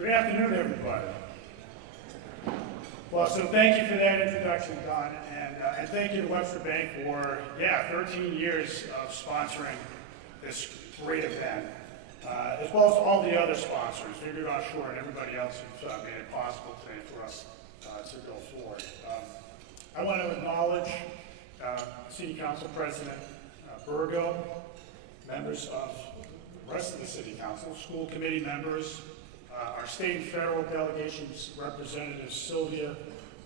Good afternoon, everybody. Well, so thank you for that introduction, Don, and thank you to Webster Bank for, 13 years of sponsoring this great event, as well as all the other sponsors, Rhode Offshore and everybody else who's made it possible today for us to go forward. I want to acknowledge City Council President Burgo, members of the rest of the City Council, school committee members, our state and federal delegations representatives Sylvia,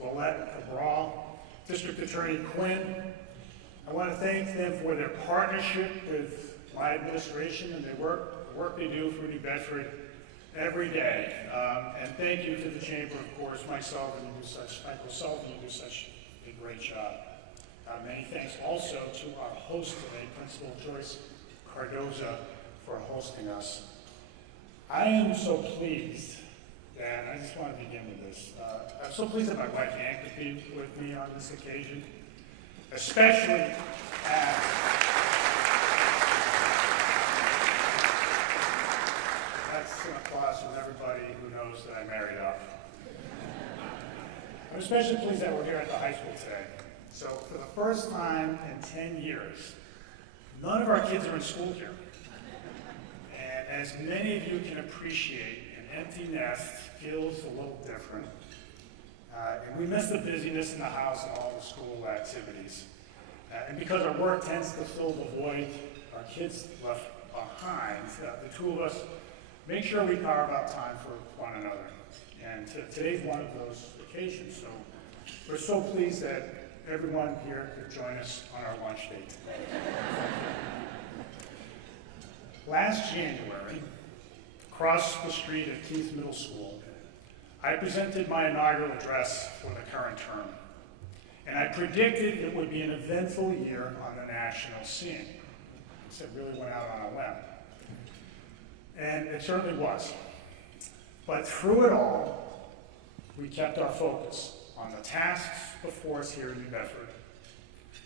Willette, and Cabral, District Attorney Quinn. I want to thank them for their partnership with my administration and the work they do for New Bedford every day. And thank you to the Chamber, of course, Michael Sullivan, you do such a great job. Many thanks also to our host today, Principal Joyce Cardoza, for hosting us. I am so pleased, and I just want to begin with this. I'm so pleased that my wife Ann could be with me on this occasion, especially as that's an applause from everybody who knows that I married up. I'm especially pleased that we're here at the high school today. So for the first time in 10 years, none of our kids are in school here. And as many of you can appreciate, an empty nest feels a little different. And we miss the busyness in the house and all the school activities. And because our work tends to fill the void our kids left behind, the two of us make sure we carve out time for one another. And today's one of those occasions. So we're so pleased that everyone here could join us on our lunch date. Last January, across the street at Keith Middle School, I presented my inaugural address for the current term, and I predicted it would be an eventful year on the national scene. It really went out on a limb. And it certainly was. But through it all, we kept our focus on the tasks before us here in New Bedford.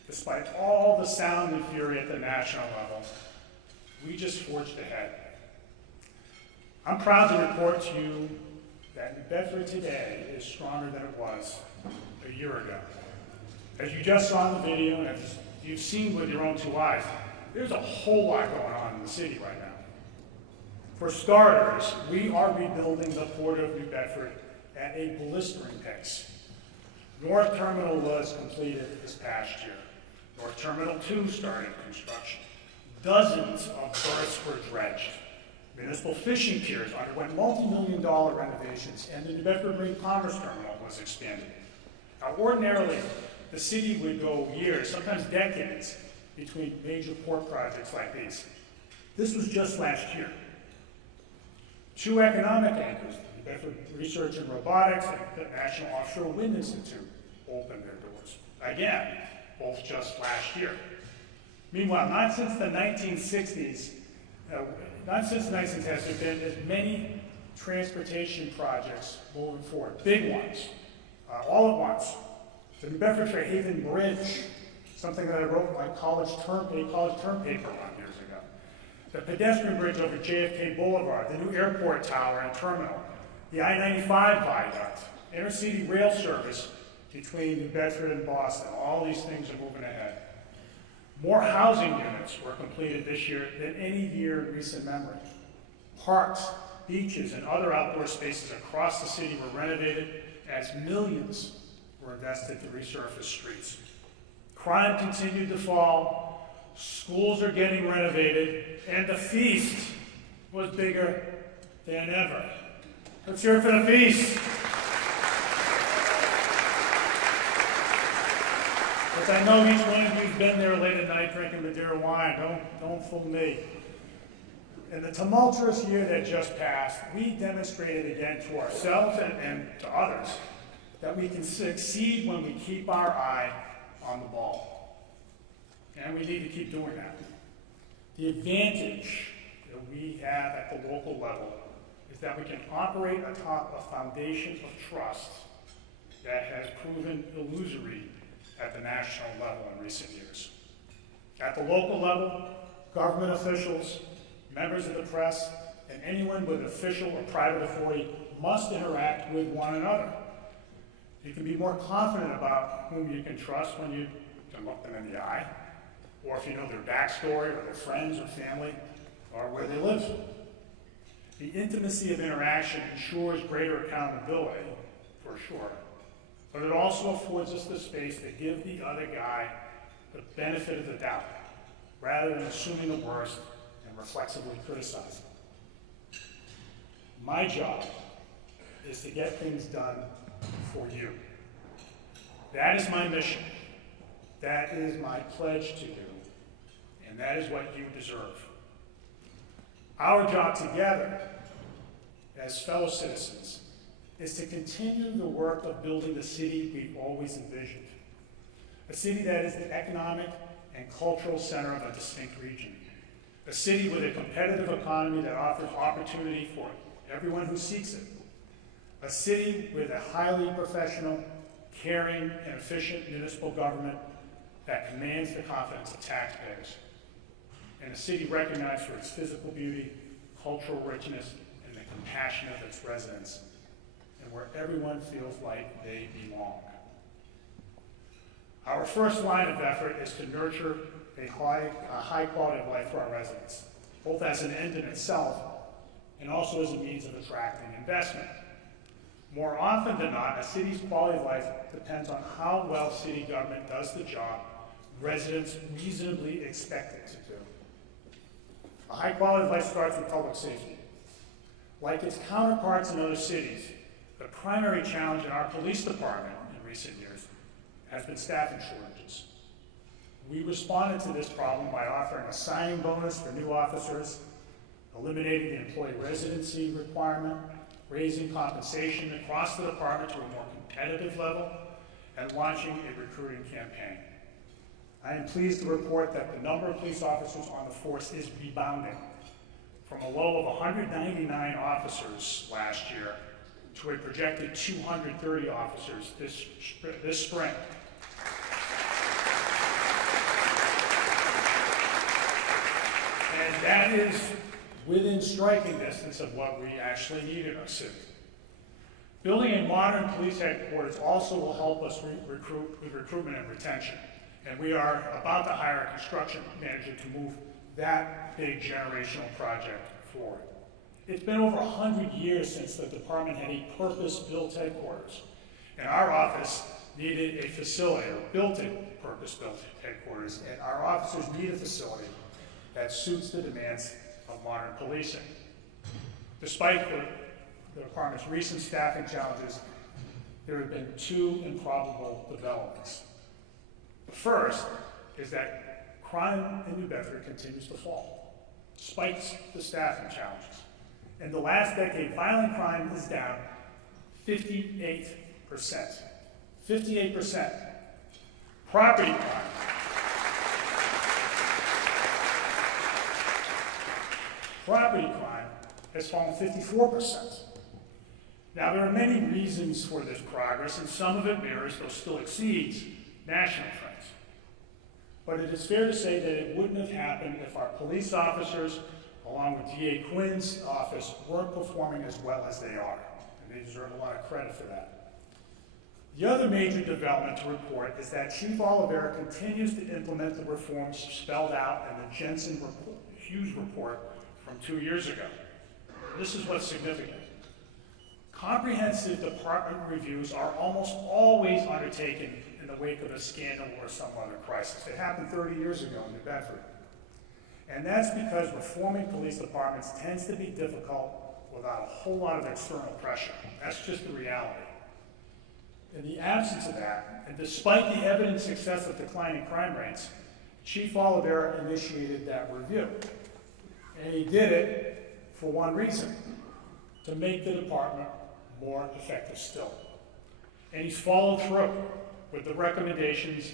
Despite all the sound and fury at the national level, we just forged ahead. I'm proud to report to you that New Bedford today is stronger than it was a year ago. As you just saw in the video, and as you've seen with your own two eyes, there's a whole lot going on in the city right now. For starters, we are rebuilding the Port of New Bedford at a blistering pace. North Terminal was completed this past year. North Terminal 2 started construction. Dozens of berths were dredged. Municipal fishing piers underwent multi-million-dollar renovations, and the New Bedford Marine Commerce Terminal was expanded. Now, ordinarily, the city would go years, sometimes decades, between major port projects like these. This was just last year. Two economic anchors, the New Bedford Research and Robotics and the National Offshore Wind Institute, opened their doors. Again, both just last year. Meanwhile, not since the 1960s has there been as many transportation projects moving forward, big ones, all at once. The New Bedford Fairhaven Bridge, something that I wrote my college term paper on years ago. The pedestrian bridge over JFK Boulevard, the new airport tower and terminal, the I-95 viaduct, intercity rail service between New Bedford and Boston. All these things are moving ahead. More housing units were completed this year than any year in recent memory. Parks, beaches, and other outdoor spaces across the city were renovated as millions were invested to resurface streets. Crime continued to fall, schools are getting renovated, and the feast was bigger than ever. Let's hear it for the feast. Because I know each one of you has been there late at night drinking Madeira wine. Don't fool me. In the tumultuous year that just passed, we demonstrated again to ourselves and to others that we can succeed when we keep our eye on the ball. And we need to keep doing that. The advantage that we have at the local level is that we can operate atop a foundation of trust that has proven illusory at the national level in recent years. At the local level, government officials, members of the press, and anyone with official or private authority must interact with one another. You can be more confident about whom you can trust when you can look them in the eye, or if you know their backstory, or their friends or family, or where they live. The intimacy of interaction ensures greater accountability, for sure, but it also affords us the space to give the other guy the benefit of the doubt, rather than assuming the worst and reflexively criticizing. My job is to get things done for you. That is my mission. That is my pledge to you, and that is what you deserve. Our job together, as fellow citizens, is to continue the work of building the city we've always envisioned. A city that is the economic and cultural center of a distinct region. A city with a competitive economy that offers opportunity for everyone who seeks it. A city with a highly professional, caring, and efficient municipal government that commands the confidence of taxpayers. And a city recognized for its physical beauty, cultural richness, and the compassion of its residents, and where everyone feels like they belong. Our first line of effort is to nurture a high quality of life for our residents, both as an end in itself and also as a means of attracting investment. More often than not, a city's quality of life depends on how well city government does the job residents reasonably expect it to do. A high quality of life starts with public safety. Like its counterparts in other cities, the primary challenge in our police department in recent years has been staffing shortages. We responded to this problem by offering a signing bonus for new officers, eliminating the employee residency requirement, raising compensation across the department to a more competitive level, and launching a recruiting campaign. I am pleased to report that the number of police officers on the force is rebounding from a low of 199 officers last year to a projected 230 officers this spring. And that is within striking distance of what we actually need in our city. Building a modern police headquarters also will help us with recruitment and retention. And we are about to hire a construction manager to move that big generational project forward. It's been over 100 years since the department had a purpose-built headquarters. And our office needed a facility, or built a purpose-built headquarters, and our officers need a facility that suits the demands of modern policing. Despite the department's recent staffing challenges, there have been two improbable developments. The first is that crime in New Bedford continues to fall, despite the staffing challenges. In the last decade, violent crime is down 58%. 58%. Property crime. Property crime has fallen 54%. Now, there are many reasons for this progress, and some of it mirrors, though still exceeds, national trends. But it is fair to say that it wouldn't have happened if our police officers, along with DA Quinn's office, weren't performing as well as they are. And they deserve a lot of credit for that. The other major development to report is that Chief Oliveira continues to implement the reforms spelled out in the Jensen Hughes report from 2 years ago. This is what's significant. Comprehensive department reviews are almost always undertaken in the wake of a scandal or some other crisis. It happened 30 years ago in New Bedford. And that's because reforming police departments tends to be difficult without a whole lot of external pressure. That's just the reality. In the absence of that, and despite the evident success of declining crime rates, Chief Oliveira initiated that review. And he did it for one reason: to make the department more effective still. And he's followed through with the recommendations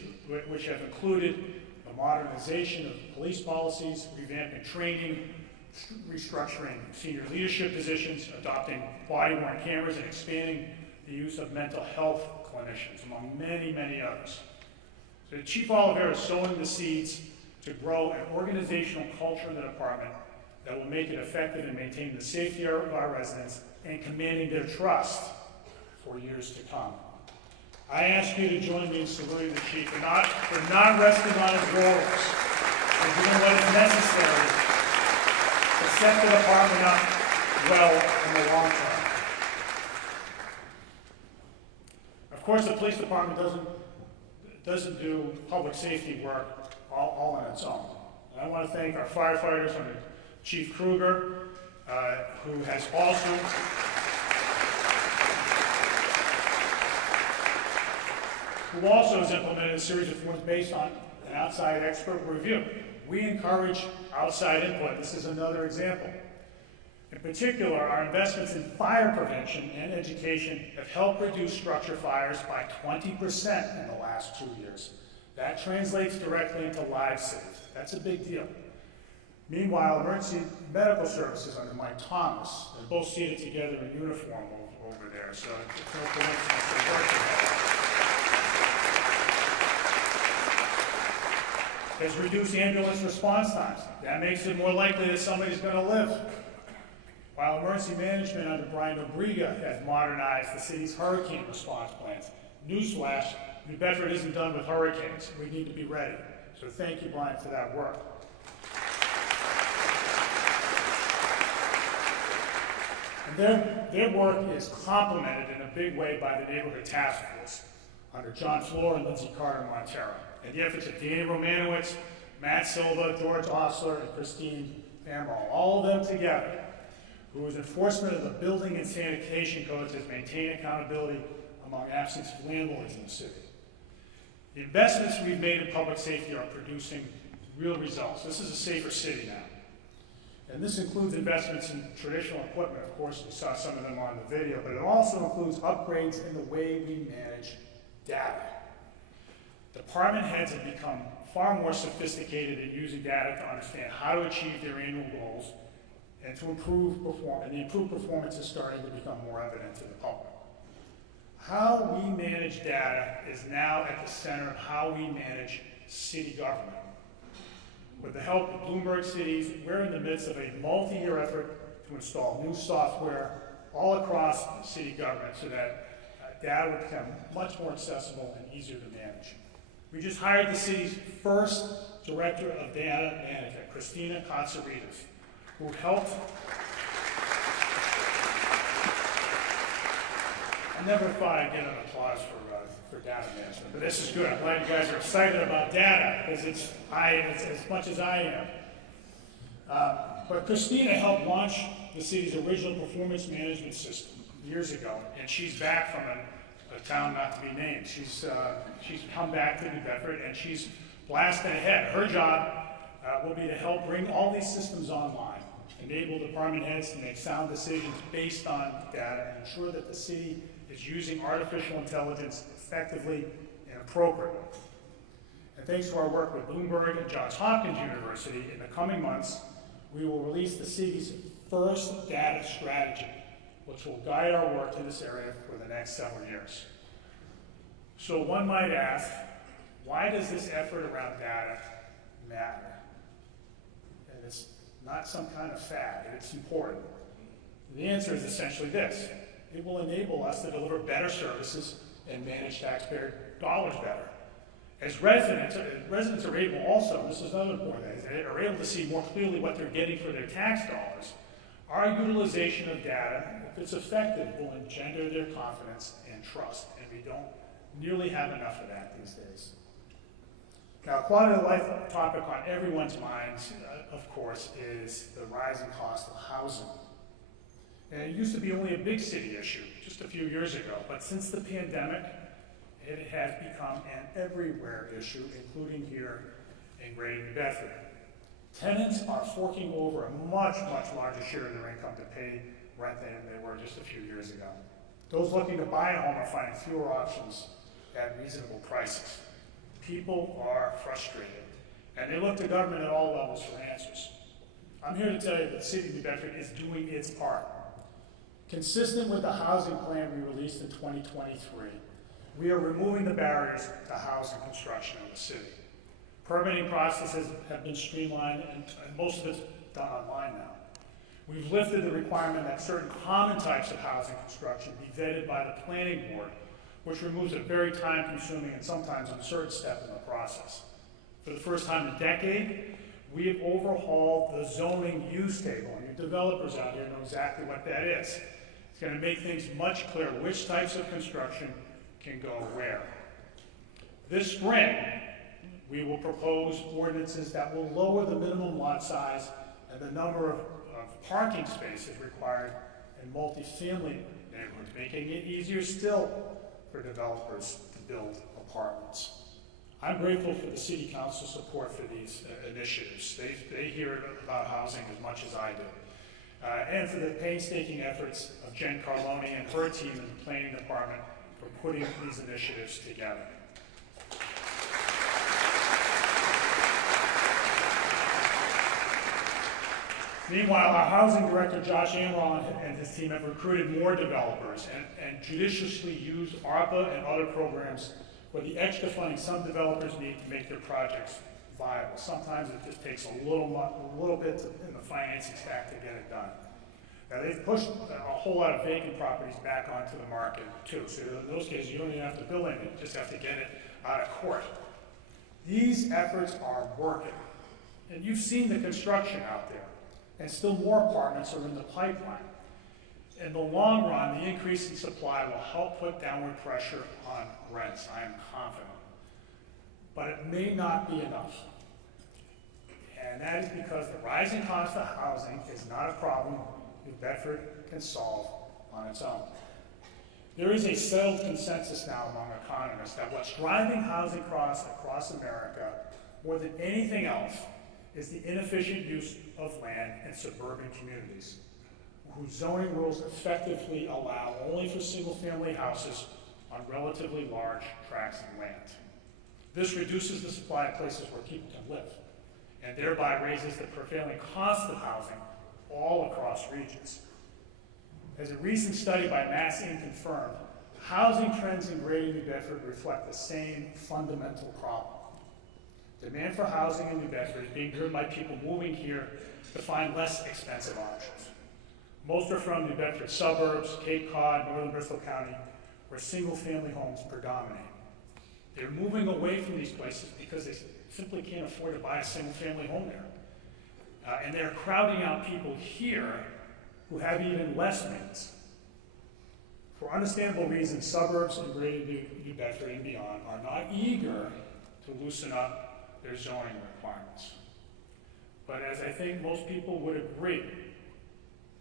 which have included the modernization of police policies, revamping training, restructuring senior leadership positions, adopting body-worn cameras, and expanding the use of mental health clinicians, among many, many others. So Chief Oliveira is sowing the seeds to grow an organizational culture in the department that will make it effective in maintaining the safety of our residents and commanding their trust for years to come. I ask you to join me in saluting the chief for not resting on his laurels and doing what is necessary to set the department up well in the long term. Of course, the police department doesn't do public safety work all on its own. And I want to thank our firefighters under Chief Kruger, who also has implemented a series of reforms based on an outside expert review. We encourage outside input. This is another example. In particular, our investments in fire prevention and education have helped reduce structure fires by 20% in the last 2 years. That translates directly into lives saved. That's a big deal. Meanwhile, emergency medical services under Mike Thomas, they're both seated together in uniform over there, so it's no coincidence they work together. Has reduced ambulance response times. That makes it more likely that somebody's going to live. While emergency management under Brian Obriga has modernized the city's hurricane response plans. Newsflash, New Bedford isn't done with hurricanes. We need to be ready. So thank you, Brian, for that work. And their work is complemented in a big way by the Neighborhood Task Force under John Floor and Lindsay Carter Montero. And the efforts of Danny Romanowitz, Matt Silva, George Osler, and Christine Pamrall, all of them together, whose enforcement of the building and sanitation codes has maintained accountability among absentee landlords in the city. The investments we've made in public safety are producing real results. This is a safer city now. And this includes investments in traditional equipment. Of course, we saw some of them on the video, but it also includes upgrades in the way we manage data. Department heads have become far more sophisticated in using data to understand how to achieve their annual goals and to improve performance. And the improved performance is starting to become more evident to the public. How we manage data is now at the center of how we manage city government. With the help of Bloomberg Cities, we're in the midst of a multi-year effort to install new software all across city government so that data will become much more accessible and easier to manage. We just hired the city's first director of data management, Christina Katsarides, who helped. I never thought I'd get an applause for data management, but this is good. I'm glad you guys are excited about data, because it's as much as I am. But Christina helped launch the city's original performance management system years ago, and she's back from a town not to be named. She's come back to New Bedford, and she's blasting ahead. Her job will be to help bring all these systems online, enable department heads to make sound decisions based on data, and ensure that the city is using artificial intelligence effectively and appropriately. And thanks to our work with Bloomberg and Johns Hopkins University, in the coming months, we will release the city's first data strategy, which will guide our work in this area for the next several years. So one might ask, why does this effort around data matter? And it's not some kind of fad, it's important. The answer is essentially this: it will enable us to deliver better services and manage taxpayer dollars better. As residents are able also, this is another important thing, they are able to see more clearly what they're getting for their tax dollars. Our utilization of data, if it's effective, will engender their confidence and trust, and we don't nearly have enough of that these days. Now, quality of life topic on everyone's minds, of course, is the rising cost of housing. And it used to be only a big city issue just a few years ago, but since the pandemic, it has become an everywhere issue, including here in Greater New Bedford. Tenants are forking over a much, much larger share of their income to pay rent than they were just a few years ago. Those looking to buy a home are finding fewer options at reasonable prices. People are frustrated, and they look to government at all levels for answers. I'm here to tell you that the City of New Bedford is doing its part. Consistent with the housing plan we released in 2023, we are removing the barriers to housing construction in the city. Permitting processes have been streamlined, and most of it's done online now. We've lifted the requirement that certain common types of housing construction be vetted by the planning board, which removes a very time-consuming and sometimes uncertain step in the process. For the first time in a decade, we have overhauled the zoning use table, and your developers out here know exactly what that is. It's going to make things much clearer which types of construction can go where. This spring, we will propose ordinances that will lower the minimum lot size and the number of parking spaces required in multifamily neighborhoods, making it easier still for developers to build apartments. I'm grateful for the City Council's support for these initiatives. They hear about housing as much as I do. And for the painstaking efforts of Jen Carloni and her team in the Planning Department for putting these initiatives together. Meanwhile, our housing director, Josh Amron, and his team have recruited more developers and judiciously used ARPA and other programs for the extra funding some developers need to make their projects viable. Sometimes it just takes a little bit in the financing stack to get it done. Now, they've pushed a whole lot of vacant properties back onto the market, too. So in those cases, you don't even have to build anything, you just have to get it out of court. These efforts are working. And you've seen the construction out there. And still more apartments are in the pipeline. In the long run, the increase in supply will help put downward pressure on rents, I am confident. But it may not be enough. And that is because the rising cost of housing is not a problem New Bedford can solve on its own. There is a settled consensus now among economists that what's driving housing costs across America more than anything else is the inefficient use of land in suburban communities, whose zoning rules effectively allow only for single-family houses on relatively large tracts of land. This reduces the supply of places where people can live, and thereby raises the prevailing cost of housing all across regions. As a recent study by Mass Inc. confirmed, housing trends in Greater New Bedford reflect the same fundamental problem. Demand for housing in New Bedford is being driven by people moving here to find less expensive options. Most are from New Bedford suburbs, Cape Cod, northern Bristol County, where single-family homes predominate. They're moving away from these places because they simply can't afford to buy a single-family home there. And they're crowding out people here who have even less means. For understandable reasons, suburbs in Greater New Bedford and beyond are not eager to loosen up their zoning requirements. But as I think most people would agree,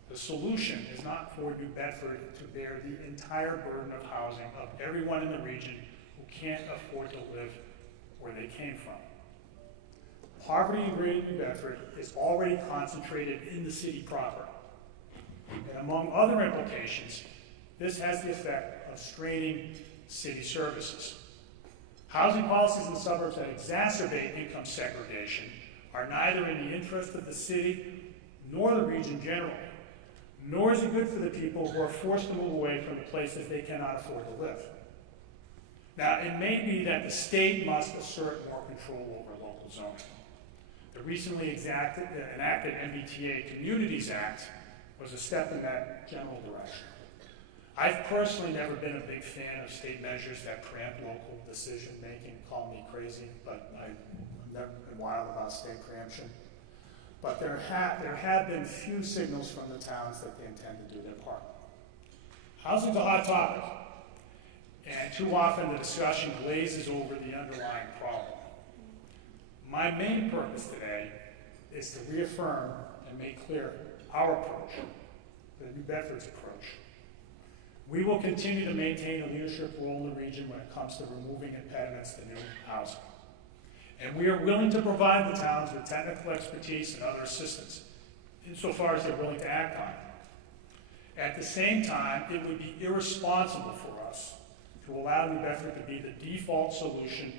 the solution is not for New Bedford to bear the entire burden of housing of everyone in the region who can't afford to live where they came from. Poverty in Greater New Bedford is already concentrated in the city proper. And among other implications, this has the effect of straining city services. Housing policies in the suburbs that exacerbate income segregation are neither in the interest of the city nor the region generally, nor is it good for the people who are forced to move away from the places they cannot afford to live. Now, it may be that the state must assert more control over local zoning. The recently enacted MBTA Communities Act was a step in that general direction. I've personally never been a big fan of state measures that preempt local decision-making. Call me crazy, but I've never been wild about state preemption. But there have been few signals from the towns that they intend to do their part. Housing's a hot topic, and too often the discussion glazes over the underlying problem. My main purpose today is to reaffirm and make clear our approach, the New Bedford's approach. We will continue to maintain a leadership role in the region when it comes to removing impediments to new housing. And we are willing to provide the towns with technical expertise and other assistance, insofar as they're willing to act on it. At the same time, it would be irresponsible for us to allow New Bedford to be the default solution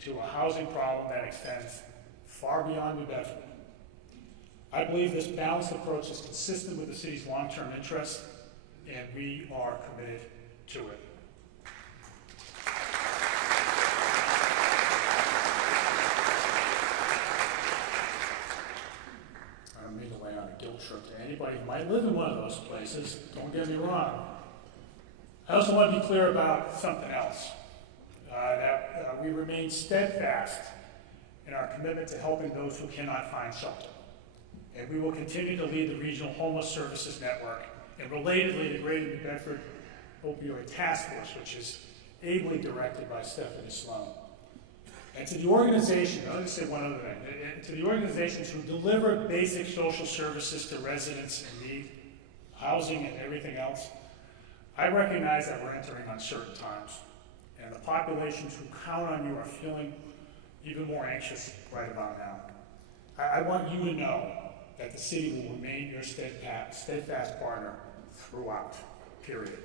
to a housing problem that extends far beyond New Bedford. I believe this balanced approach is consistent with the city's long-term interests, and we are committed to it. I don't mean to lay on a guilt trip to anybody who might I also want to be clear about something else, that we remain steadfast in our commitment to helping those who cannot find shelter. And we will continue to lead the Regional Homeless Services Network and relatedly the Greater New Bedford Opioid Task Force, which is ably directed by Stephanie Sloan. And to the organization, I'll just say one other thing, and to the organizations who deliver basic social services to residents in need, housing and everything else, I recognize that we're entering uncertain times, and the populations who count on you are feeling even more anxious right about now. I want you to know that the city will remain your steadfast partner throughout, period.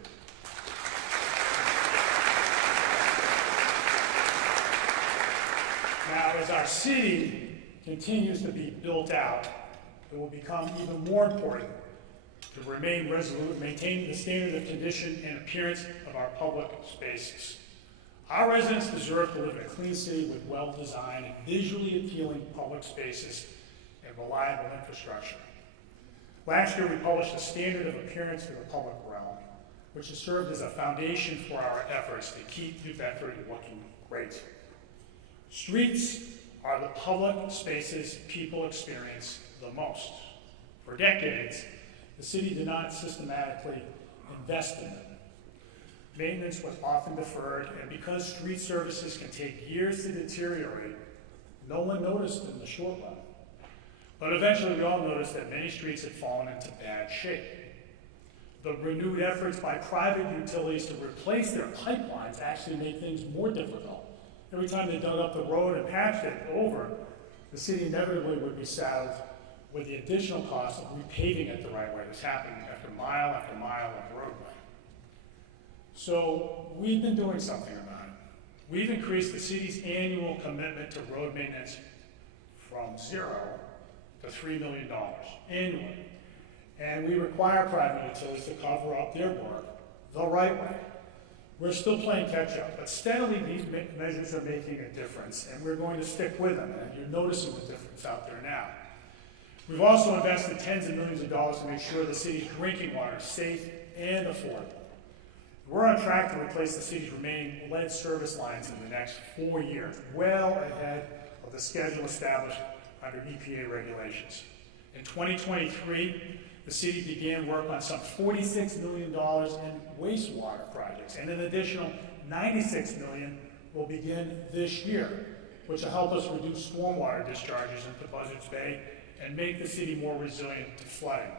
Now, as our city continues to be built out, it will become even more important to remain resolute, maintain the standard of condition and appearance of our public spaces. Our residents deserve to live in a clean city with well-designed and visually appealing public spaces and reliable infrastructure. Last year, we published a standard of appearance for the public realm, which has served as a foundation for our efforts to keep New Bedford looking great. Streets are the public spaces people experience the most. For decades, the city did not systematically invest in them. Maintenance was often deferred, and because street services can take years to deteriorate, no one noticed in the short run. But eventually we all noticed that many streets had fallen into bad shape. The renewed efforts by private utilities to replace their pipelines actually made things more difficult. Every time they dug up the road and patched it over, the city inevitably would be saddled with the additional cost of repaving it the right way. This happened after mile of roadway. So we've been doing something about it. We've increased the city's annual commitment to road maintenance from $0 to $3 million annually. And we require private utilities to cover up their work the right way. We're still playing catch up, but steadily these measures are making a difference, and we're going to stick with them, and you're noticing the difference out there now. We've also invested tens of millions of dollars to make sure the city's drinking water is safe and affordable. We're on track to replace the city's remaining lead service lines in the next 4 years, well ahead of the schedule established under EPA regulations. In 2023, the city began work on some $46 million in wastewater projects, and an additional $96 million will begin this year, which will help us reduce stormwater discharges into Buzzards Bay and make the city more resilient to flooding.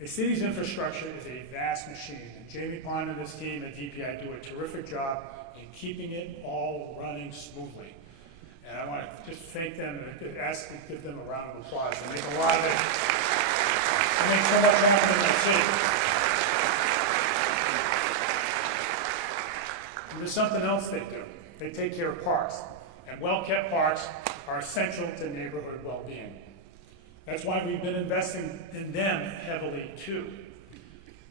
A city's infrastructure is a vast machine, and Jamie Pond and his team at DPI do a terrific job in keeping it all running smoothly. And I want to just thank them and ask to give them a round of applause. They make a lot of it. They make so much happen in the city. And there's something else they do. They take care of parks. And well-kept parks are essential to neighborhood well-being. That's why we've been investing in them heavily, too.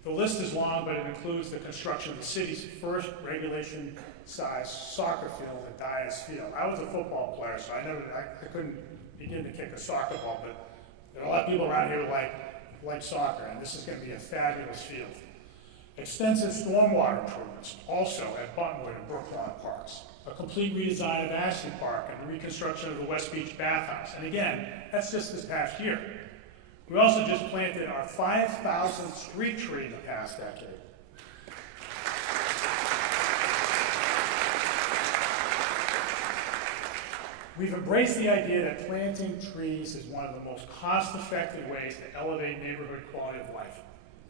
The list is long, but it includes the construction of the city's first regulation-sized soccer field at Dyers Field. I was a football player, so I couldn't begin to kick a soccer ball, but there are a lot of people around here who like soccer, and this is going to be a fabulous field. Extensive stormwater improvements, also at Buttonwood and Brooklawn Parks. A complete redesign of Ashley Park and the reconstruction of the West Beach bathhouse. And again, that's just this past year. We also just planted our 5,000th street tree in the past decade. We've embraced the idea that planting trees is one of the most cost-effective ways to elevate neighborhood quality of life.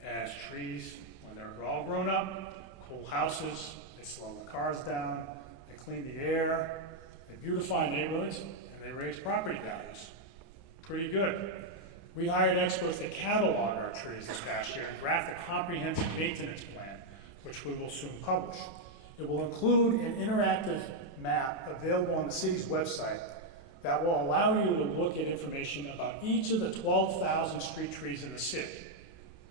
As trees, when they're all grown up, cool houses, they slow the cars down, they clean the air, they beautify neighborhoods, and they raise property values. Pretty good. We hired experts to catalog our trees this past year and draft a comprehensive maintenance plan, which we will soon publish. It will include an interactive map available on the city's website that will allow you to look at information about each of the 12,000 street trees in the city,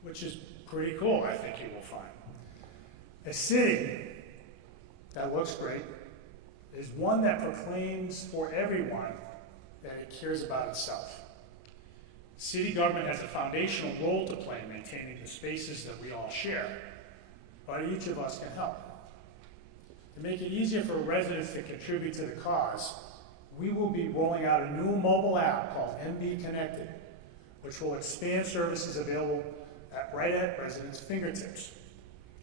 which is pretty cool, I think you will find. A city that looks great is one that proclaims for everyone that it cares about itself. City government has a foundational role to play in maintaining the spaces that we all share. but each of us can help. To make it easier for residents to contribute to the cause, we will be rolling out a new mobile app called MB Connected, which will expand services available right at residents' fingertips.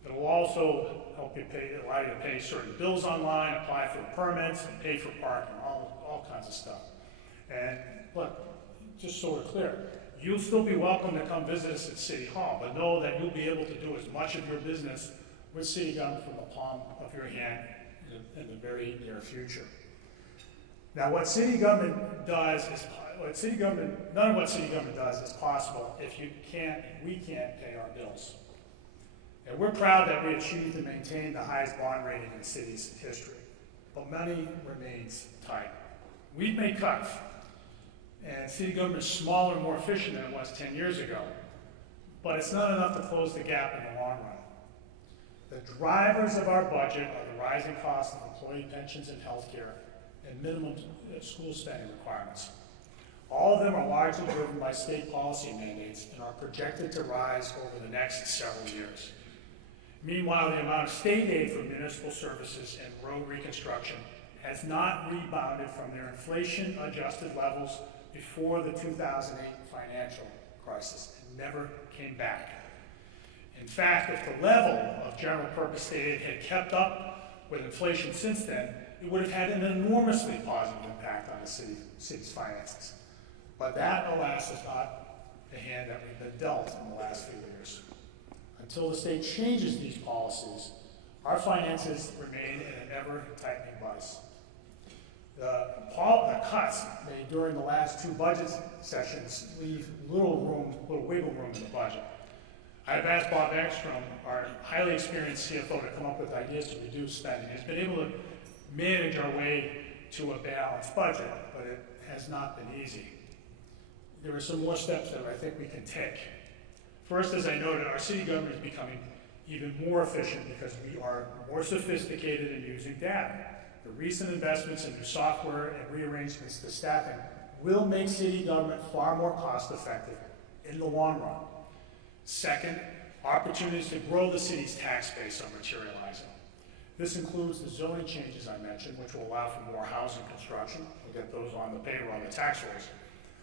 It will also help you allow you to pay certain bills online, apply for permits, and pay for parking, all kinds of stuff. And look, just so we're clear, you'll still be welcome to come visit us at City Hall, but know that you'll be able to do as much of your business with city government from the palm of your hand in the very near future. Now, what city government does is, none of what city government does is possible if we can't pay our bills. And we're proud that we achieved and maintained the highest bond rating in the city's history, but money remains tight. We've made cuts, and city government is smaller and more efficient than it was 10 years ago, but it's not enough to close the gap in the long run. The drivers of our budget are the rising cost of employee pensions and health care and minimum school spending requirements. All of them are largely driven by state policy mandates and are projected to rise over the next several years. Meanwhile, the amount of state aid for municipal services and road reconstruction has not rebounded from their inflation-adjusted levels before the 2008 financial crisis and never came back. In fact, if the level of general purpose state aid had kept up with inflation since then, it would have had an enormously positive impact on the city's finances. But that, alas, is not the hand that we've been dealt in the last few years. Until the state changes these policies, our finances remain in an ever-tightening vice. The cuts made during the last two budget sessions leave little wiggle room in the budget. I've asked Bob Ekstrom, our highly experienced CFO, to come up with ideas to reduce spending. He's been able to manage our way to a balanced budget, but it has not been easy. There are some more steps that I think we can take. First, as I noted, our city government is becoming even more efficient because we are more sophisticated in using data. The recent investments in new software and rearrangements to staffing will make city government far more cost-effective in the long run. Second, opportunities to grow the city's tax base are materializing. This includes the zoning changes I mentioned, which will allow for more housing construction. We'll get those on the payroll on the tax rolls.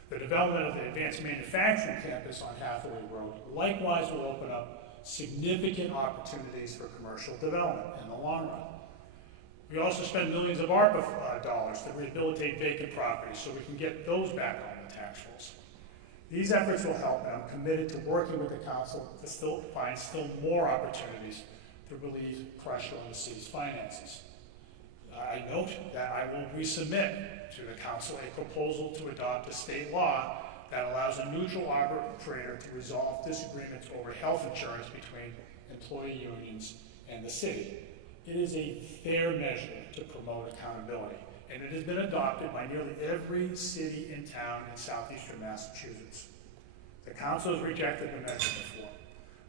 The development of the advanced manufacturing campus on Hathaway Road likewise will open up significant opportunities for commercial development in the long run. We also spend millions of ARPA dollars to rehabilitate vacant properties so we can get those back on the tax rolls. These efforts will help, and I'm committed to working with the council to find more opportunities to relieve pressure on the city's finances. I note that I will resubmit to the council a proposal to adopt a state law that allows a neutral arbitrator to resolve disagreements over health insurance between employee unions and the city. It is a fair measure to promote accountability, and it has been adopted by nearly every city in town in southeastern Massachusetts. The council has rejected the measure before,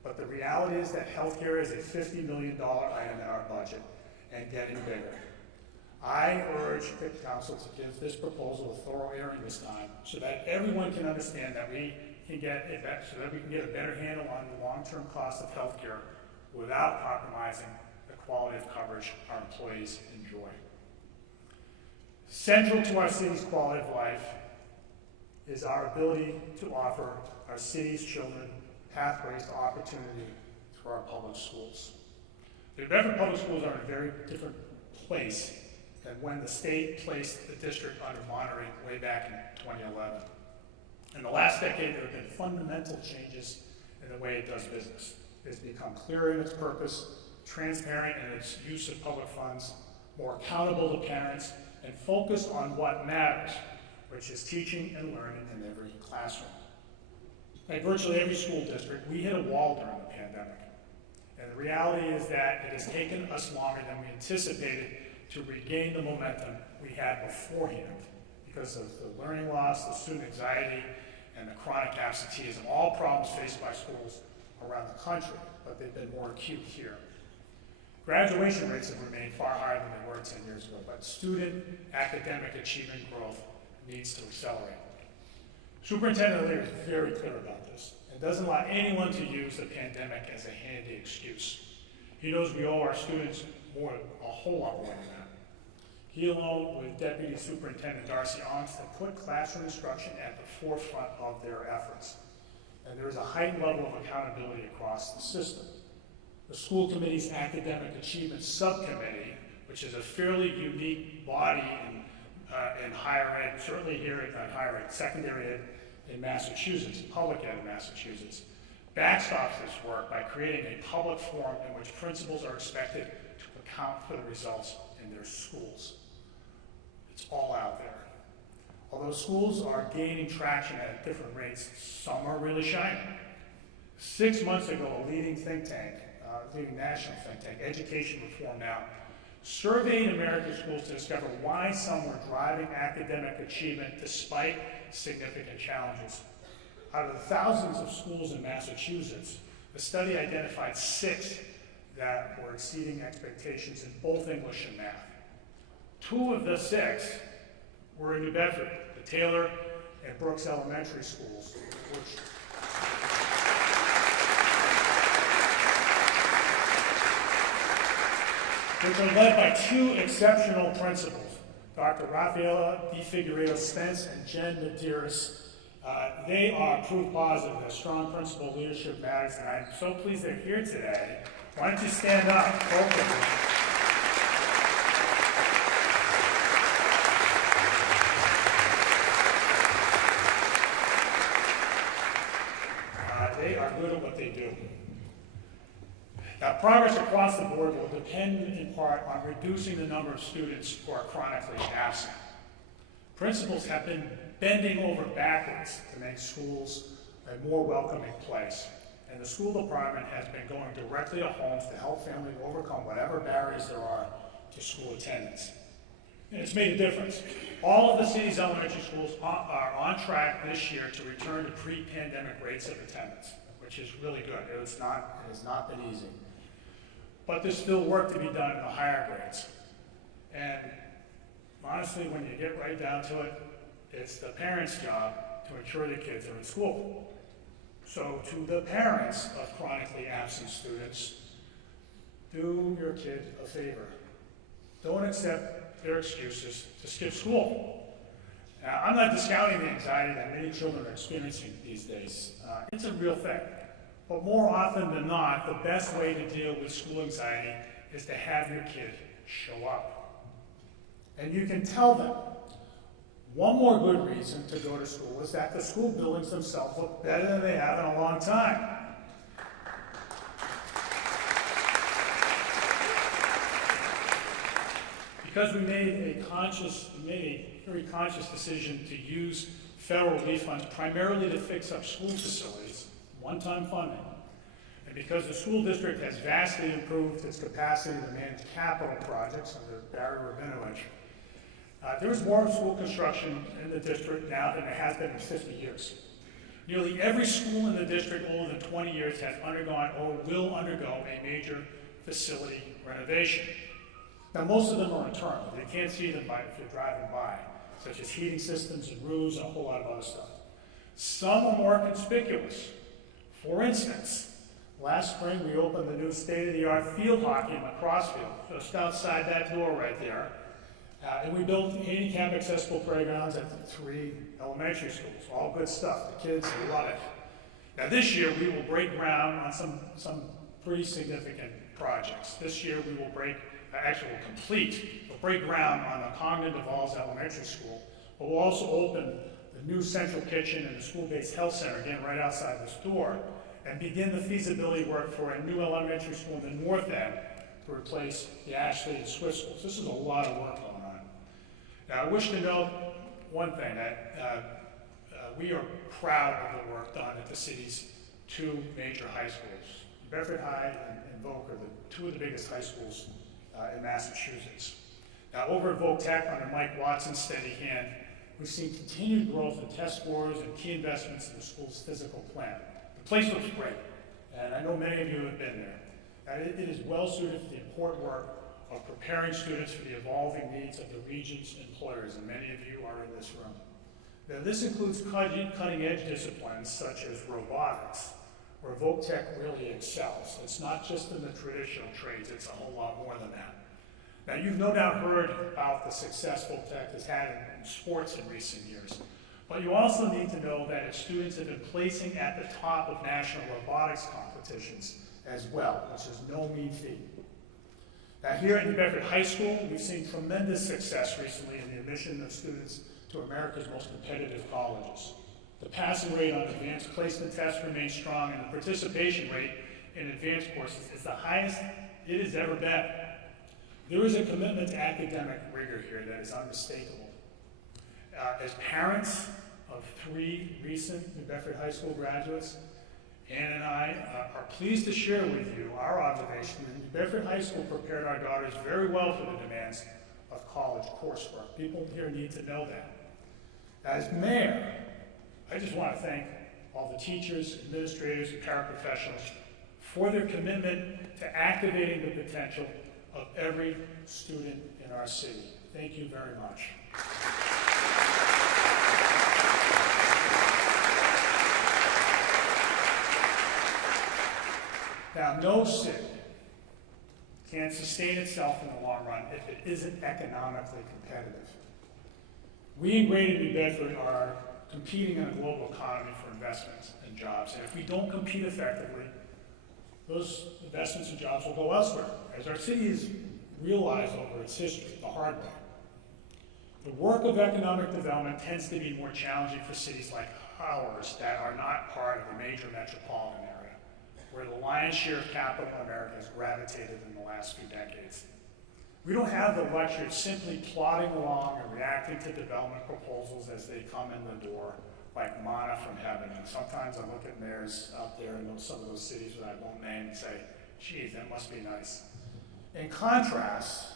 but the reality is that healthcare is a $50 million item in our budget and getting bigger. I urge the council to give this proposal a thorough airing this time so that everyone can understand that we can get a better handle on the long-term cost of healthcare without compromising the quality of coverage our employees enjoy. Central to our city's quality of life is our ability to offer our city's children pathways to opportunity through our public schools. The Bedford public schools are in a very different place than when the state placed the district under monitoring way back in 2011. In the last decade, there have been fundamental changes in the way it does business. It's become clearer in its purpose, transparent in its use of public funds, more accountable to parents, and focused on what matters, which is teaching and learning in every classroom. Like virtually every school district, we hit a wall during the pandemic. And the reality is that it has taken us longer than we anticipated to regain the momentum we had beforehand because of the learning loss, the student anxiety, and the chronic absenteeism, all problems faced by schools around the country, but they've been more acute here. Graduation rates have remained far higher than they were 10 years ago, but student academic achievement growth needs to accelerate. Superintendent O'Leary is very clear about this and doesn't allow anyone to use the pandemic as a handy excuse. He knows we owe our students a whole lot more than that. He, along with Deputy Superintendent Darcy Ongst, have put classroom instruction at the forefront of their efforts. And there is a heightened level of accountability across the system. The school committee's Academic Achievement Subcommittee, which is a fairly unique body in higher ed, certainly here at higher ed, secondary ed in Massachusetts, public ed in Massachusetts, backstops this work by creating a public forum in which principals are expected to account for the results in their schools. It's all out there. Although schools are gaining traction at different rates, some are really shining. 6 months ago, a leading think tank, leading national think tank, Education Reform Now, surveyed American schools to discover why some were driving academic achievement despite significant challenges. Out of the thousands of schools in Massachusetts, the study identified 6 that were exceeding expectations in both English and math. 2 of the 6 were in New Bedford, the Taylor and Brooks Elementary Schools, which are led by 2 exceptional principals, Dr. Rafaela Di Figueiredo Spence and Jen Medeiros. They are proof positive that strong principal leadership matters, and I'm so pleased they're here today. Why don't you stand up, both of you. They are good at what they do. Now, progress across the board will depend in part on reducing the number of students who are chronically absent. Principals have been bending over backwards to make schools a more welcoming place. And the school department has been going directly to homes to help families overcome whatever barriers there are to school attendance. And it's made a difference. All of the city's elementary schools are on track this year to return to pre-pandemic rates of attendance, which is really good. It has not been easy. But there's still work to be done in the higher grades. And honestly, when you get right down to it, it's the parents' job to ensure the kids are in school. So to the parents of chronically absent students, do your kid a favor. Don't accept their excuses to skip school. Now, I'm not discounting the anxiety that many children are experiencing these days. It's a real thing. But more often than not, the best way to deal with school anxiety is to have your kid show up. And you can tell them, one more good reason to go to school is that the school buildings themselves look better than they have in a long time. Because we made a very conscious decision to use federal relief funds primarily to fix up school facilities, one-time funding, and because the school district has vastly improved its capacity to manage capital projects under Barry Rabinovich, there is more school construction in the district now than there has been in 50 years. Nearly every school in the district older than 20 years has undergone or will undergo a major facility renovation. Now, most of them are internal. You can't see them if you're driving by, such as heating systems and roofs and a whole lot of other stuff. Some are more conspicuous. For instance, last spring we opened the new state-of-the-art field hockey and lacrosse field, just outside that door right there. And we built handicap accessible playgrounds at the 3 elementary schools. All good stuff. The kids love it. Now this year we will break ground on some pretty significant projects. This year we will we'll break ground on the Congdon DeValls Elementary School. But we'll also open the new central kitchen and the school-based health center, again, right outside this door, and begin the feasibility work for a new elementary school in the north end to replace the Ashley and Swiss schools. This is a lot of work going on. Now, I wish to note one thing, that we are proud of the work done at the city's 2 major high schools. Bedford High and Voc are 2 of the biggest high schools in Massachusetts. Now, over at Voc Tech, under Mike Watson's steady hand, we've seen continued growth in test scores and key investments in the school's physical plant. The place looks great, and I know many of you have been there. And it is well suited for the important work of preparing students for the evolving needs of the region's employers, and many of you are in this room. Now, this includes cutting-edge disciplines such as robotics, where VoTech really excels. It's not just in the traditional trades, it's a whole lot more than that. Now, you've no doubt heard about the success VoTech has had in sports in recent years, but you also need to know that its students have been placing at the top of national robotics competitions as well, which is no mean feat. Now, here at New Bedford High School, we've seen tremendous success recently in the admission of students to America's most competitive colleges. The passing rate on advanced placement tests remains strong, and the participation rate in advanced courses is the highest it has ever been. There is a commitment to academic rigor here that is unmistakable. As parents of 3 recent New Bedford High School graduates, Ann and I are pleased to share with you our observation that New Bedford High School prepared our daughters very well for the demands of college coursework. People here need to know that. As mayor, I just want to thank all the teachers, administrators, and paraprofessionals for their commitment to activating the potential of every student in our city. Thank you very much. Now, no city can sustain itself in the long run if it isn't economically competitive. We in Greater New Bedford are competing in a global economy for investments and jobs, and if we don't compete effectively, those investments and jobs will go elsewhere, as our city has realized over its history, the hard way. The work of economic development tends to be more challenging for cities like ours that are not part of a major metropolitan area, where the lion's share of capital in America has gravitated in the last few decades. We don't have the luxury of simply plodding along and reacting to development proposals as they come in the door like manna from heaven. And sometimes I look at mayors out there in some of those cities that I won't name and say, geez, that must be nice. In contrast,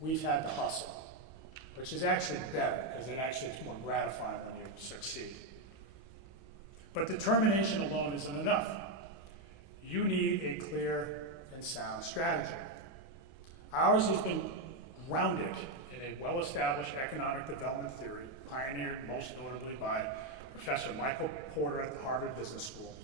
we've had to hustle, which is actually better because it actually is more gratifying when you succeed. But determination alone isn't enough. You need a clear and sound strategy. Ours has been grounded in a well-established economic development theory, pioneered most notably by Professor Michael Porter at the Harvard Business School,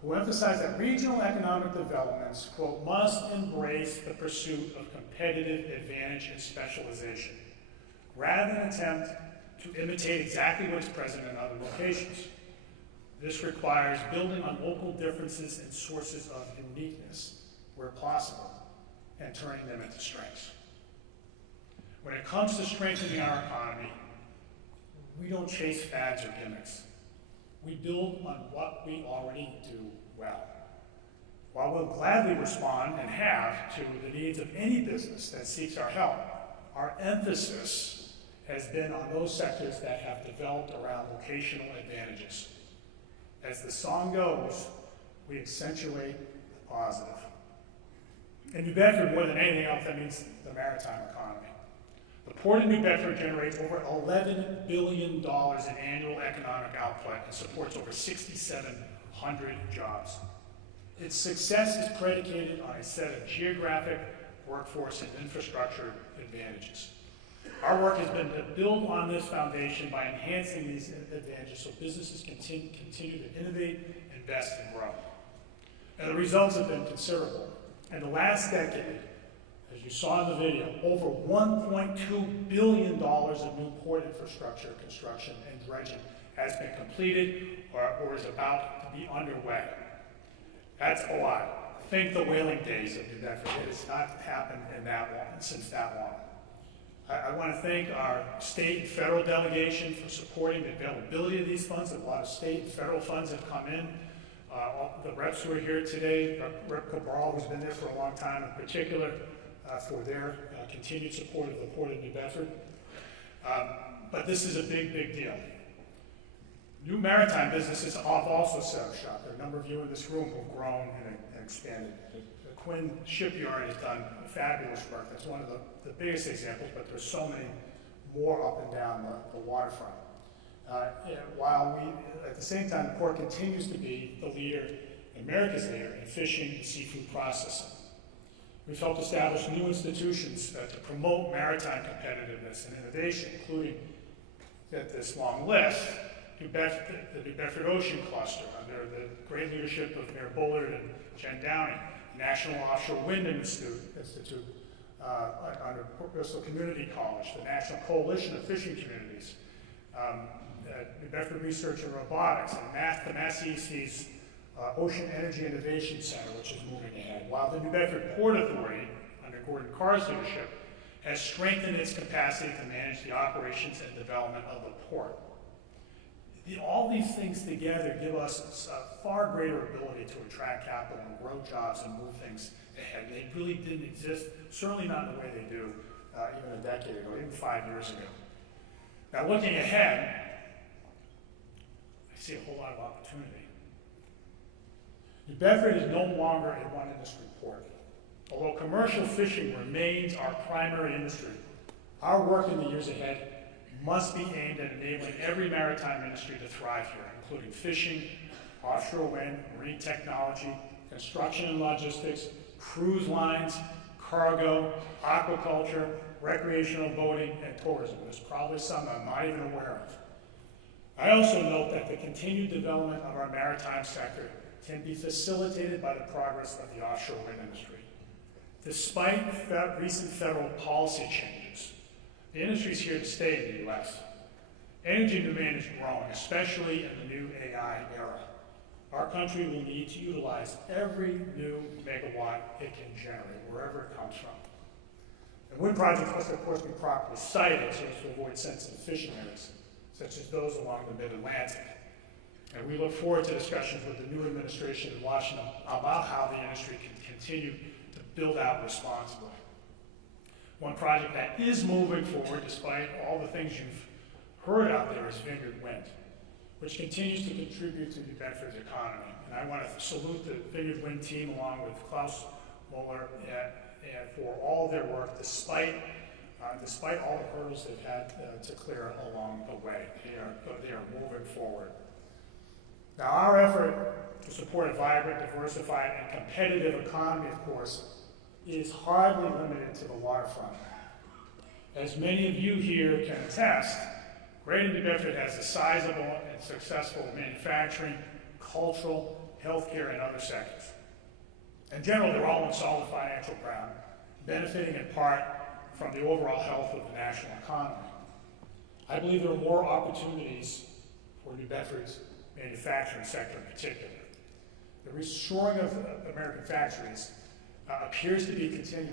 who emphasized that regional economic developments, quote, must embrace the pursuit of competitive advantage and specialization, rather than attempt to imitate exactly what is present in other locations. This requires building on local differences and sources of uniqueness where possible, and turning them into strengths. When it comes to strengthening our economy, we don't chase fads or gimmicks. We build on what we already do well. While we'll gladly respond and have to the needs of any business that seeks our help, our emphasis has been on those sectors that have developed around locational advantages. As the song goes, we accentuate the positive. In New Bedford, more than anything else, that means the maritime economy. The Port of New Bedford generates over $11 billion in annual economic output and supports over 6,700 jobs. Its success is predicated on a set of geographic, workforce, and infrastructure advantages. Our work has been to build on this foundation by enhancing these advantages so businesses continue to innovate, invest, and grow. And the results have been considerable. In the last decade, as you saw in the video, over $1.2 billion of new port infrastructure construction and dredging has been completed or is about to be underway. That's a lot. Think the whaling days of New Bedford. It has not happened since that long. I want to thank our state and federal delegation for supporting the availability of these funds. A lot of state and federal funds have come in. The reps who are here today, Rep. Cabral, who's been there for a long time in particular, for their continued support of the Port of New Bedford. But this is a big, big deal. New maritime businesses have also set up shop. There are a number of you in this room who have grown and expanded. The Quinn Shipyard has done fabulous work. That's one of the biggest examples, but there's so many more up and down the waterfront. While at the same time, the port continues to be the leader, America's leader, in fishing and seafood processing. We've helped establish new institutions to promote maritime competitiveness and innovation, including, at this long list, the New Bedford Ocean Cluster under the great leadership of Mayor Bullard and Jen Downey, National Offshore Wind Institute under Bristol Community College, the National Coalition of Fishing Communities, New Bedford Research and Robotics, and the Mass EC's Ocean Energy Innovation Center, which is moving ahead, while the New Bedford Port Authority, under Gordon Carr's leadership, has strengthened its capacity to manage the operations and development of the port. All these things together give us a far greater ability to attract capital and grow jobs and move things ahead. They really didn't exist, certainly not in the way they do even a decade ago, even 5 years ago. Now looking ahead, I see a whole lot of opportunity. New Bedford is no longer a one-industry port. Although commercial fishing remains our primary industry, our work in the years ahead must be aimed at enabling every maritime industry to thrive here, including fishing, offshore wind, marine technology, construction and logistics, cruise lines, cargo, aquaculture, recreational boating, and tourism. There's probably some I'm not even aware of. I also note that the continued development of our maritime sector can be facilitated by the progress of the offshore wind industry. Despite recent federal policy changes, the industry is here to stay in the U.S. Energy demand is growing, especially in the new AI era. Our country will need to utilize every new megawatt it can generate, wherever it comes from. And wind projects must, of course, be properly sited so as to avoid sensitive fishing areas, such as those along the mid-Atlantic. And we look forward to discussions with the new administration in Washington about how the industry can continue to build out responsibly. One project that is moving forward, despite all the things you've heard out there, is Vineyard Wind, which continues to contribute to New Bedford's economy. And I want to salute the Vineyard Wind team along with Klaus Muller for all their work, despite all the hurdles they've had to clear along the way. They are moving forward. Now, our effort to support a vibrant, diversified, and competitive economy, of course, is hardly limited to the waterfront. As many of you here can attest, Greater New Bedford has a sizable and successful manufacturing, cultural, healthcare, and other sectors. In general, they're all on solid financial ground, benefiting in part from the overall health of the national economy. I believe there are more opportunities for New Bedford's manufacturing sector in particular. The reshoring of American factories appears to be continuing,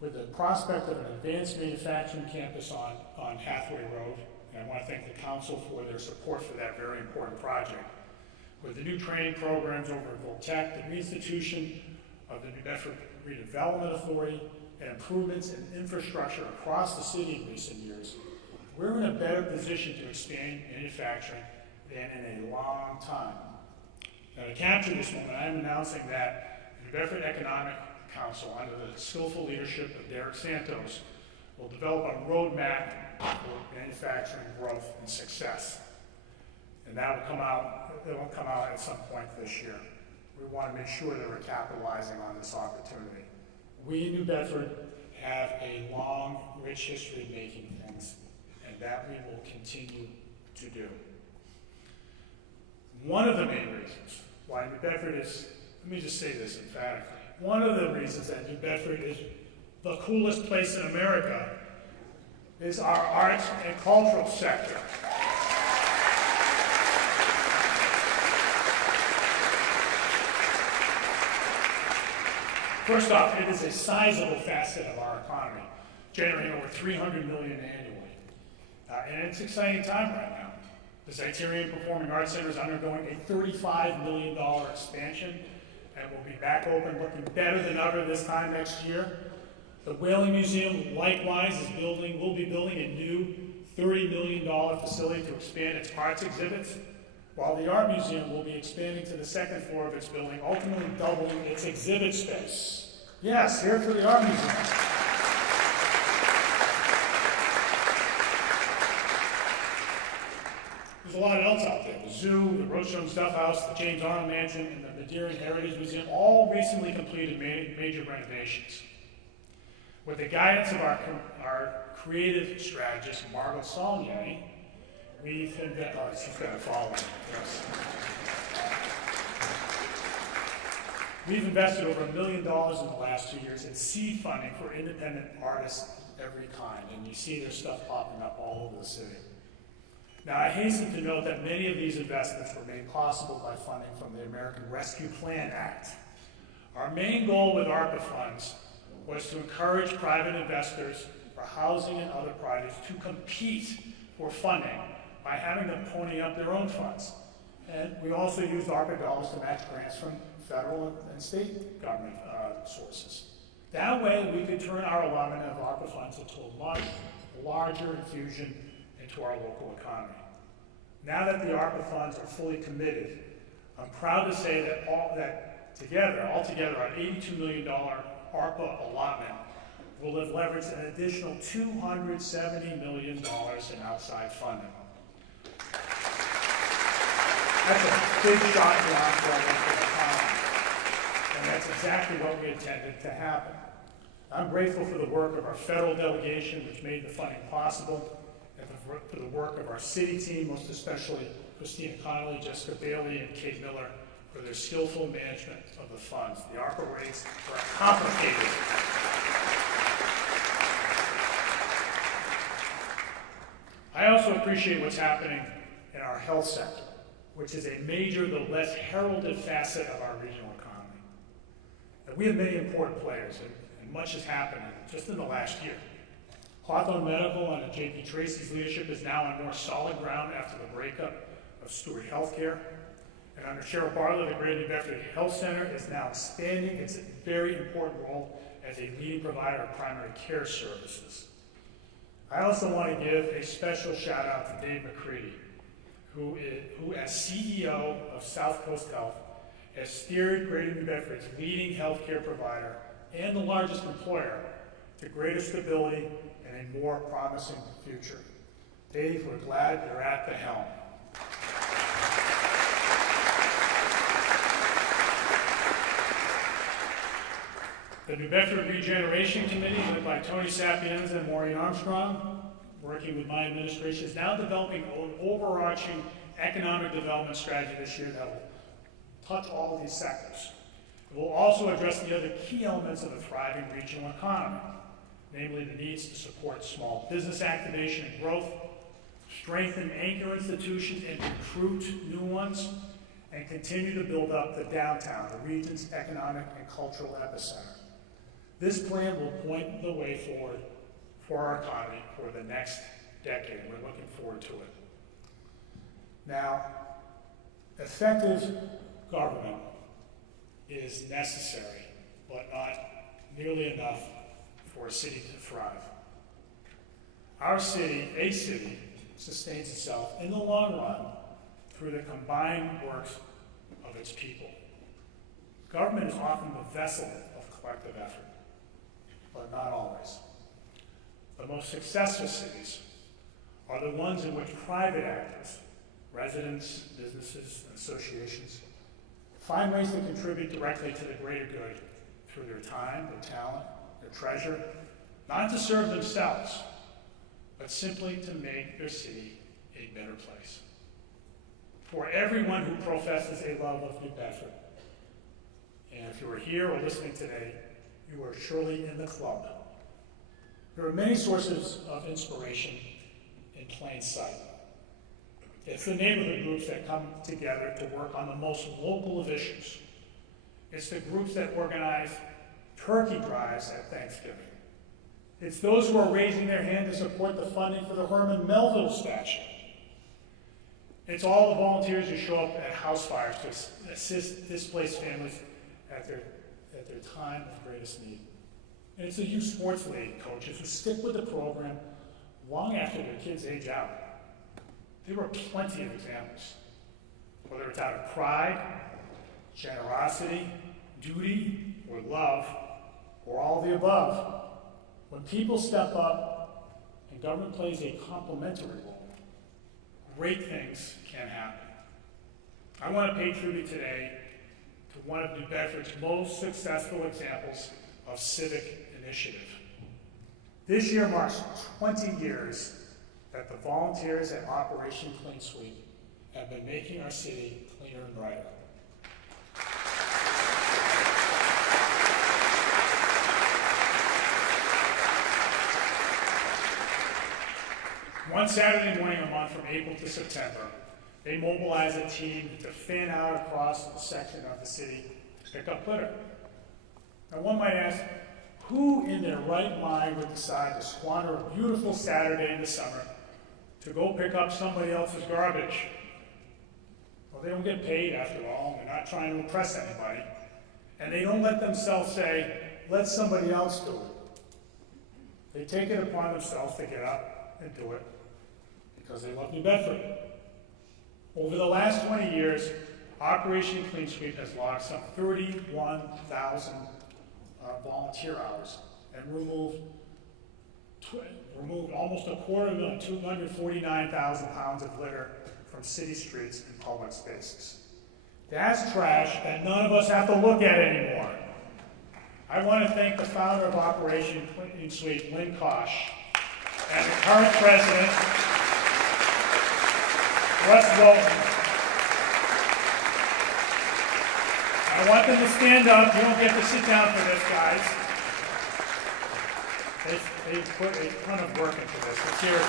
with the prospect of an advanced manufacturing campus on Hathaway Road, and I want to thank the council for their support for that very important project. With the new training programs over at Voltech, the reinstitution of the New Bedford Redevelopment Authority, and improvements in infrastructure across the city in recent years, we're in a better position to expand manufacturing than in a long time. Now, to capture this moment, I am announcing that the New Bedford Economic Council, under the skillful leadership of Derek Santos, will develop a roadmap for manufacturing growth and success. And that will come out at some point this year. We want to make sure that we're capitalizing on this opportunity. We in New Bedford have a long, rich history of making things, and that we will continue to do. One of the main reasons why New Bedford is, let me just say this emphatically, one of the reasons that New Bedford is the coolest place in America is our arts and cultural sector. First off, it is a sizable facet of our economy, generating over $300 million annually. And it's an exciting time right now. The Zeiterian Performing Arts Center is undergoing a $35 million expansion and will be back open looking better than ever this time next year. The Whaling Museum, likewise, will be building a new $30 million facility to expand its arts exhibits, while the Art Museum will be expanding to the second floor of its building, ultimately doubling its exhibit space. Yes, here for the Art Museum. There's a lot else out there. The zoo, the Roadstone Stuff House, the James Arnold Mansion, and the Madeiran Heritage Museum all recently completed major renovations. With the guidance of our creative strategist, Margot Saulnier, We've invested, oh, she's got to follow, yes. We've invested over $1 million in the last 2 years in seed funding for independent artists of every kind, and you see their stuff popping up all over the city. Now, I hasten to note that many of these investments were made possible by funding from the American Rescue Plan Act. Our main goal with ARPA funds was to encourage private investors for housing and other projects to compete for funding by having them pony up their own funds. And we also used ARPA dollars to match grants from federal and state government sources. That way, we could turn our allotment of ARPA funds into a much larger infusion into our local economy. Now that the ARPA funds are fully committed, I'm proud to say that altogether, our $82 million ARPA allotment will have leveraged an additional $270 million in outside funding. That's a big shot beyond for our local economy, and that's exactly what we intended to happen. I'm grateful for the work of our federal delegation, which made the funding possible, and for the work of our city team, most especially Christina Connolly, Jessica Bailey, and Kate Miller, for their skillful management of the funds. The ARPA rates are complicated. I also appreciate what's happening in our health sector, which is a major, though less heralded facet of our regional economy. And we have many important players, and much has happened just in the last year. Hawthorne Medical, under J.P. Tracy's leadership, is now on more solid ground after the breakup of Stewart Healthcare. And under Cheryl Bartlett, the Greater New Bedford Health Center is now expanding its very important role as a leading provider of primary care services. I also want to give a special shout out to Dave McCready, who as CEO of South Coast Health, has steered Greater New Bedford's leading healthcare provider and the largest employer to greater stability and a more promising future. Dave, we're glad you're at the helm. The New Bedford Regeneration Committee, led by Tony Sapienza and Maureen Armstrong, working with my administration, is now developing an overarching economic development strategy this year that will touch all of these sectors. It will also address the other key elements of a thriving regional economy, namely the needs to support small business activation and growth, strengthen anchor institutions and recruit new ones, and continue to build up the downtown, the region's economic and cultural epicenter. This plan will point the way forward for our economy for the next decade. We're looking forward to it. Now, effective government is necessary, but not nearly enough for a city to thrive. Our city, a city, sustains itself in the long run through the combined works of its people. Government is often the vessel of collective effort, but not always. The most successful cities are the ones in which private actors, residents, businesses, and associations, find ways to contribute directly to the greater good through their time, their talent, their treasure, not to serve themselves, but simply to make their city a better place. For everyone who professes a love of New Bedford, and if you are here or listening today, you are surely in the club. There are many sources of inspiration in plain sight. It's the neighborhood groups that come together to work on the most local of issues. It's the groups that organize turkey drives at Thanksgiving. It's those who are raising their hand to support the funding for the Herman Melville statue. It's all the volunteers who show up at house fires to assist displaced families at their time of greatest need. And it's the youth sports league coaches who stick with the program long after their kids age out. There were plenty of examples, whether it's out of pride, generosity, duty, or love, or all of the above. When people step up and government plays a complementary role, great things can happen. I want to pay tribute today to one of New Bedford's most successful examples of civic initiative. This year marks 20 years that the volunteers at Operation Clean Sweep have been making our city cleaner and brighter. One Saturday morning a month from April to September, they mobilize a team to fan out across a section of the city to pick up litter. Now one might ask, who in their right mind would decide to squander a beautiful Saturday in the summer to go pick up somebody else's garbage? Well, they don't get paid after all, they're not trying to impress anybody, and they don't let themselves say, let somebody else do it. They take it upon themselves to get up and do it because they love New Bedford. Over the last 20 years, Operation Clean Sweep has logged some 31,000 volunteer hours and removed almost 249,000 pounds of litter from city streets and public spaces. That's trash that none of us have to look at anymore. I want to thank the founder of Operation Clean Sweep, Lynn Kosh, and the current president, Russ Walton. I want them to stand up. You don't get to sit down for this, guys. They put a ton of work into this. Let's hear it for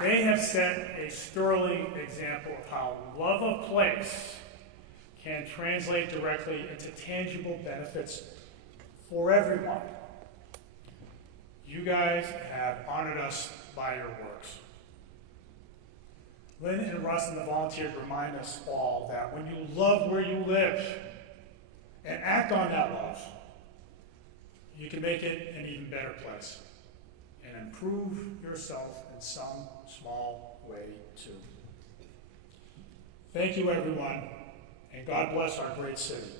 them. They have set a sterling example of how love of place can translate directly into tangible benefits for everyone. You guys have honored us by your works. Lynn and Russ and the volunteers remind us all that when you love where you live and act on that love, you can make it an even better place and improve yourself in some small way too. Thank you, everyone, and God bless our great city.